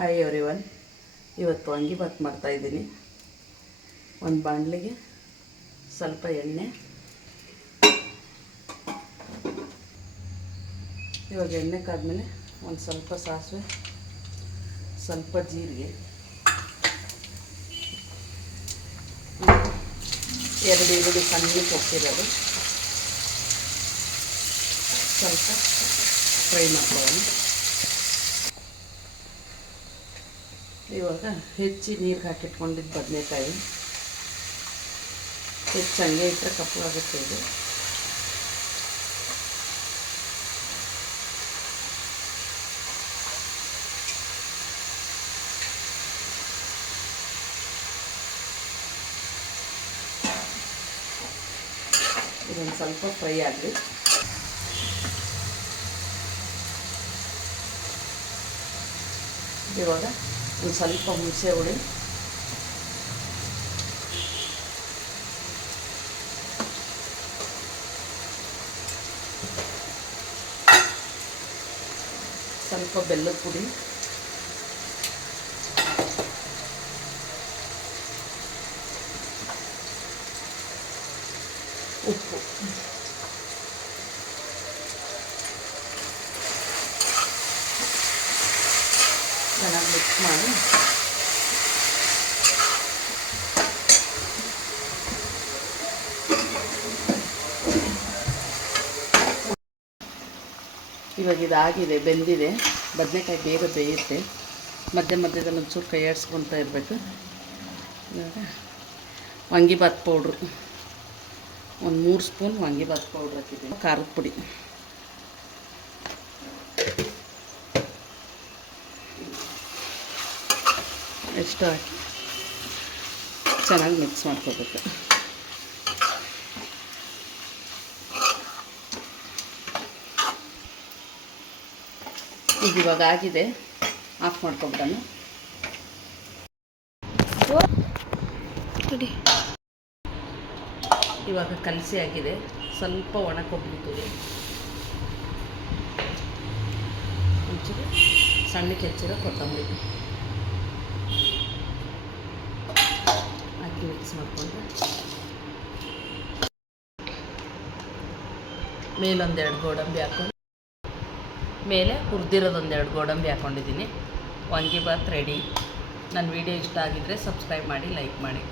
Hi everyone. ಇವತ್ತು ವಾಂಗಿಬಾತ್ ಮಾಡ್ತಾಯಿದ್ದೀನಿ. ಒಂದು ಬಾಣಲಿಗೆ ಸ್ವಲ್ಪ ಎಣ್ಣೆ, ಇವಾಗ ಎಣ್ಣೆ ಕಾದ್ಮೇಲೆ ಒಂದು ಸ್ವಲ್ಪ ಸಾಸಿವೆ, ಸ್ವಲ್ಪ ಜೀರಿಗೆ, 2 ಈರುಳ್ಳಿ ಸಣ್ಣಕ್ಕೆ ಕೊಟ್ಟಿರೋದು ಸ್ವಲ್ಪ ಫ್ರೈ ಮಾಡ್ಕೊಳ್ಳೋಣ. ಇವಾಗ ಹೆಚ್ಚಿ ನೀರಿಗೆ ಹಾಕಿಟ್ಕೊಂಡಿದ್ದು ಬದನೆಕಾಯಿ ಹೆಚ್ಚು ಹಂಗೆ ಇಟ್ಟರೆ ಕಪ್ಪಗಾಗುತ್ತೆ. ಇದು ಇದೊಂದು ಸ್ವಲ್ಪ ಫ್ರೈ ಆಗಲಿ. ಇವಾಗ ಒಂದು ಸ್ವಲ್ಪ ಹುಣಸೆ ಹುಳಿ, ಸ್ವಲ್ಪ ಬೆಲ್ಲದ ಪುಡಿ, ಉಪ್ಪು, ಚೆನ್ನಾಗಿ ಮಿಕ್ಸ್ ಮಾಡಿ ಇವಾಗ ಇದಾಗಿದೆ, ಬೆಂದಿದೆ. ಬದನೆಕಾಯಿ ಬೇಗ ಬೇಯುತ್ತೆ. ಮಧ್ಯದಲ್ಲಿ ಒಂಚೂರು ಕೈ ಆಡಿಸ್ಕೊತಾ ಇರಬೇಕು. ಇವಾಗ ವಾಂಗಿಬಾತ್ ಪೌಡ್ರು ಒಂದು 3 ಸ್ಪೂನ್ ವಾಂಗಿಬಾತ್ ಪೌಡ್ರ್ ಹಾಕಿದ್ದೀನಿ. ಖಾರದ ಪುಡಿ ಎಷ್ಟು ಹಾಕಿ ಚೆನ್ನಾಗಿ ಮಿಕ್ಸ್ ಮಾಡ್ಕೋಬೇಕು. ಈಗ ಇವಾಗ ಆಗಿದೆ, ಆಫ್ ಮಾಡ್ಕೊಬಿಡೋಣ. ಇವಾಗ ಕಲಸಿ ಆಗಿದೆ. ಸ್ವಲ್ಪ ಒಣ ಕೊಬ್ಬರಿ ತುರಿ, ಒಂಚೂರು ಸಣ್ಣಕ್ಕೆ ಹೆಚ್ಚಿರೋ ಕೊತ್ತಂಬರಿ ಹಾಕಿ ಮಿಕ್ಸ್ ಮಾಡಿಕೊಂಡು ಮೇಲೊಂದೆರಡು ಗೋಡಂಬಿ ಹಾಕ್ಕೊಂಡು ಮೇಲೆ ಹುರಿದಿರೋದೊಂದೆರಡು ಗೋಡಂಬಿ ಹಾಕ್ಕೊಂಡಿದ್ದೀನಿ. ವಾಂಗಿಬಾತ್ ರೆಡಿ. ನನ್ನ ವಿಡಿಯೋ ಇಷ್ಟ ಆಗಿದ್ದರೆ ಸಬ್ಸ್ಕ್ರೈಬ್ ಮಾಡಿ, ಲೈಕ್ ಮಾಡಿ.